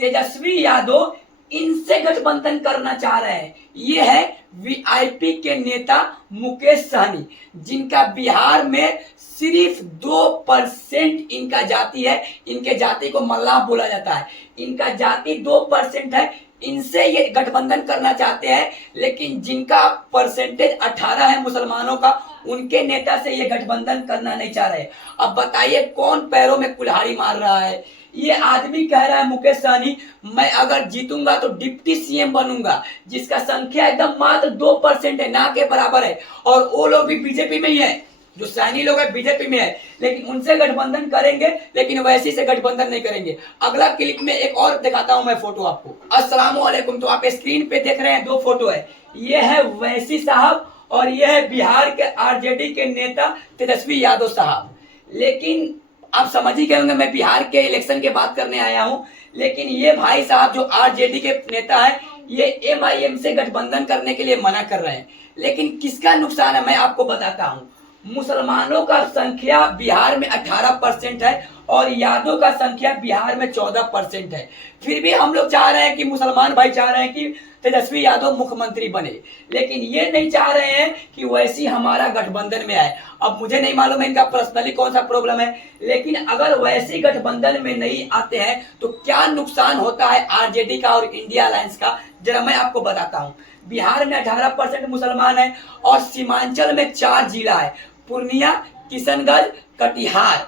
तेजस्वी यादव इनसे गठबंधन करना चाह रहे हैं। ये है वीआईपी के नेता मुकेश सहनी, जिनका बिहार में सिर्फ 2% इनका जाति है। इनके जाति को मल्लाह बोला जाता है। इनका जाति 2% है। इनसे ये गठबंधन करना चाहते हैं, लेकिन जिनका परसेंटेज 18 है मुसलमानों का, उनके नेता से ये गठबंधन करना नहीं चाह रहे। अब बताइए कौन पैरों में कुल्हाड़ी मार रहा है। ये आदमी कह रहा है मुकेश सहनी, मैं अगर जीतूंगा तो डिप्टी सीएम बनूंगा, जिसका संख्या एकदम मात्र 2% है, ना के बराबर है। और वो लोग भी बीजेपी में ही है, जो सहनी लोग है बीजेपी में है, लेकिन उनसे गठबंधन करेंगे, लेकिन वैसी से गठबंधन नहीं करेंगे। अगला क्लिप में एक और दिखाता हूं मैं फोटो आपको। अस्सलाम वालेकुम। तो आप स्क्रीन पे देख रहे हैं 2 फोटो है। ये है वैसी साहब और ये है बिहार के आरजेडी के नेता तेजस्वी यादव साहब। लेकिन आप समझ ही गए होंगे मैं बिहार के इलेक्शन के बात करने आया हूं। लेकिन ये भाई साहब जो आरजेडी के नेता है, ये एमआईएम से गठबंधन करने के लिए मना कर रहे हैं। लेकिन किसका नुकसान है मैं आपको बताता हूं। मुसलमानों का संख्या बिहार में 18% है और यादव का संख्या बिहार में 14% है। फिर भी हम लोग चाह रहे हैं कि मुसलमान भाई चाह रहे हैं कि तेजस्वी यादव मुख्यमंत्री बने, लेकिन ये नहीं चाह रहे हैं कि वैसी हमारा गठबंधन में आए। अब मुझे नहीं मालूम है इनका पर्सनली कौन सा प्रॉब्लम है, लेकिन अगर वैसी गठबंधन में नहीं आते हैं तो क्या नुकसान होता है आरजेडी का और इंडिया अलायंस का, जरा मैं आपको बताता हूँ। बिहार में 18% मुसलमान है और सीमांचल में 4 जिला है, पूर्णिया, किशनगंज, कटिहार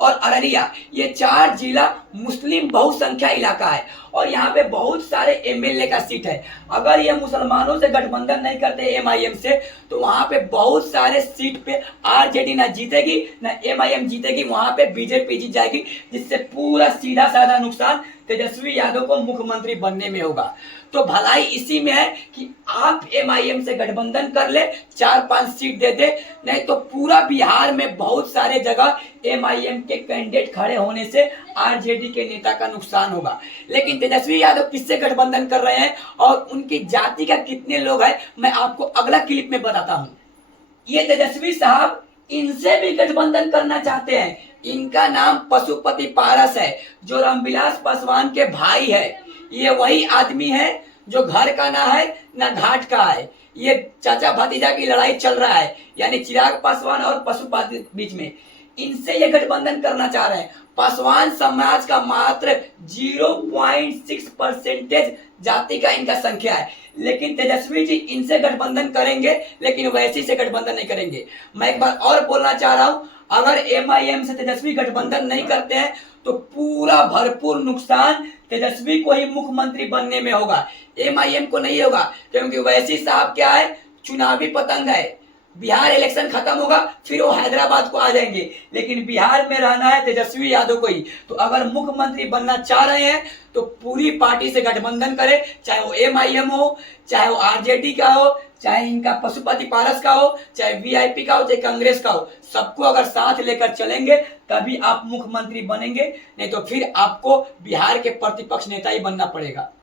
और अररिया। ये 4 जिला मुस्लिम बहुसंख्या इलाका है और यहाँ पे बहुत सारे एमएलए का सीट है। अगर ये मुसलमानों से गठबंधन नहीं करते एमआईएम से, तो वहां पे बहुत सारे सीट पे आरजेडी ना जीतेगी ना एमआईएम जीतेगी, वहां पे बीजेपी जीत जाएगी, जिससे पूरा सीधा साधा नुकसान तेजस्वी यादव को मुख्यमंत्री बनने में होगा। तो भलाई इसी में है कि आप एमआईएम से गठबंधन कर ले, 4-5 सीट दे दे, नहीं तो पूरा बिहार में बहुत सारे जगह एमआईएम के कैंडिडेट खड़े होने से आरजेडी के नेता का नुकसान होगा। लेकिन तेजस्वी यादव किससे गठबंधन कर रहे हैं और उनकी जाति का कितने लोग हैं, मैं आपको अगला क्लिप में बताता हूं। ये तेजस्वी साहब इनसे भी गठबंधन करना चाहते हैं। इनका नाम पशुपति पारस है, जो रामविलास पासवान के भाई है। ये वही आदमी है जो घर का ना है ना घाट का है। ये चाचा भतीजा की लड़ाई चल रहा है, यानी चिराग पासवान और पशुपति बीच में। इनसे ये गठबंधन करना चाह रहे हैं। पासवान समाज का मात्र 0.6% जाति का इनका संख्या है, लेकिन तेजस्वी जी इनसे गठबंधन करेंगे, लेकिन वैसी से गठबंधन नहीं करेंगे। मैं एक बार और बोलना चाह रहा हूं, अगर एमआईएम से तेजस्वी गठबंधन नहीं करते हैं तो पूरा भरपूर नुकसान तेजस्वी को ही मुख्यमंत्री बनने में होगा, एमआईएम को नहीं होगा। क्योंकि वैसी साहब क्या है, चुनावी पतंग है। बिहार इलेक्शन खत्म होगा फिर वो हैदराबाद को आ जाएंगे, लेकिन बिहार में रहना है तेजस्वी यादव को ही। तो अगर मुख्यमंत्री बनना चाह रहे हैं तो पूरी पार्टी से गठबंधन करें, चाहे वो एमआईएम हो, चाहे वो आरजेडी का हो, चाहे इनका पशुपति पारस का हो, चाहे वीआईपी का हो, चाहे कांग्रेस का हो। सबको अगर साथ लेकर चलेंगे तभी आप मुख्यमंत्री बनेंगे, नहीं तो फिर आपको बिहार के प्रतिपक्ष नेता ही बनना पड़ेगा।